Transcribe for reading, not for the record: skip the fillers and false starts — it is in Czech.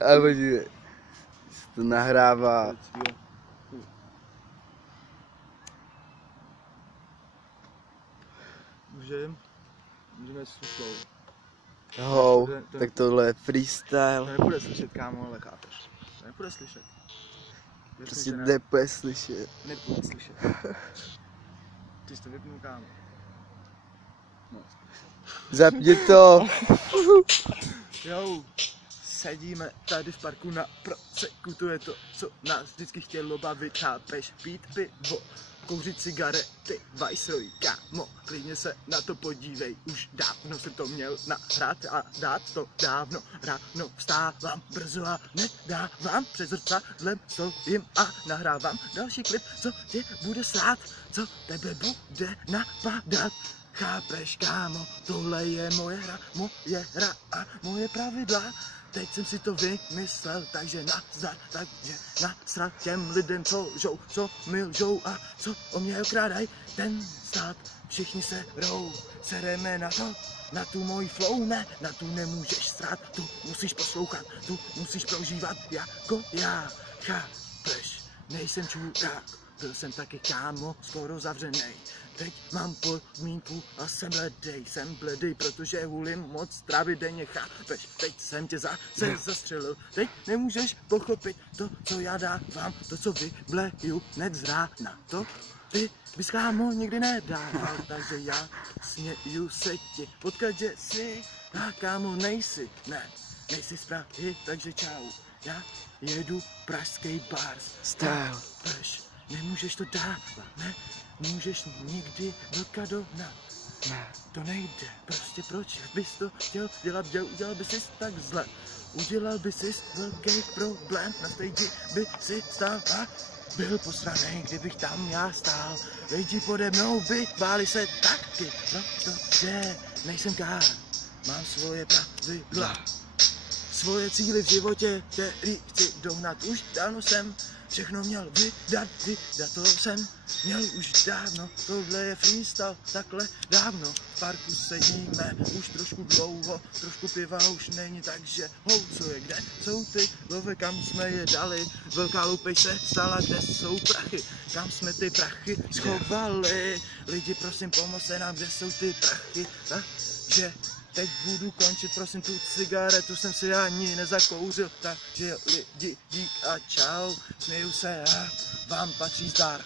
A počkej, to nahrává. Můžeme slušou. Hou, tak tohle je freestyle. To nebude slyšet, kámo, ale chápeš. To nebude slyšet. Prostě nebude slyšet. Nebude slyšet. Ty jsi to vypnul, kámo. No. Zapni to. Jo, sedíme tady v parku na proseku, to je to, co nás vždycky chtělo bavit, chápeš, pít pivo, kouřit cigarety, Viceroy, kámo, klidně se na to podívej, už dávno jsem to měl nahrát a dát to dávno, ráno vstávám brzo a nedávám před zrcadlem, stojím a nahrávám další klip, co tě bude srát, co tebe bude napadat. Chápeš, kámo, tohle je moje hra a moje pravidla. Teď jsem si to vymyslel, takže nazdar, takže nasrat těm lidem, co lžou, co mi lžou a co o mě okrádají ten stát. Všichni se rou, sereme na tu moji flow, ne, na tu nemůžeš srát, tu musíš poslouchat, tu musíš prožívat jako já. Chápeš, nejsem čurák, byl jsem taky, kámo, skoro zavřenej. Teď mám podmínku a jsem bledej, protože hulím moc trávy denně, chápeš, teď jsem tě zase zastřelil, teď nemůžeš pochopit to, co já dávám, to, co vybleju hned z rána, to ty bys, kámo, nikdy nedával, takže já směju se ti potkat, že si, a kámo, nejsi z Prahy, takže čau, já jedu pražský bars, Style. Nemůžeš to dávat, ne? Můžeš nikdy vodka dohnat. To nejde, prostě proč bys to chtěl dělat, udělal bys si tak zle. Udělal bys si velký problém, na stage by si stál a byl posranej, kdybych tam já stál. Lidi pode mnou by báli se taky, protože nejsem kár, mám svoje pravidla. Svoje cíly v životě, který chci dohnat, už dávno jsem všechno měl vydat to jsem měl už dávno, tohle je freestyle, takhle dávno, v parku sedíme už trošku dlouho, trošku piva už není, takže co je, kde jsou ty love, kam jsme je dali, velká loupež se stala, kde jsou prachy, kam jsme ty prachy schovali, lidi prosím pomozte nám, kde jsou ty prachy, takže teď budu končit, prosím, tu cigaretu jsem si ani nezakouřil, takže lidi dík a čau, směju se a vám patří zdar.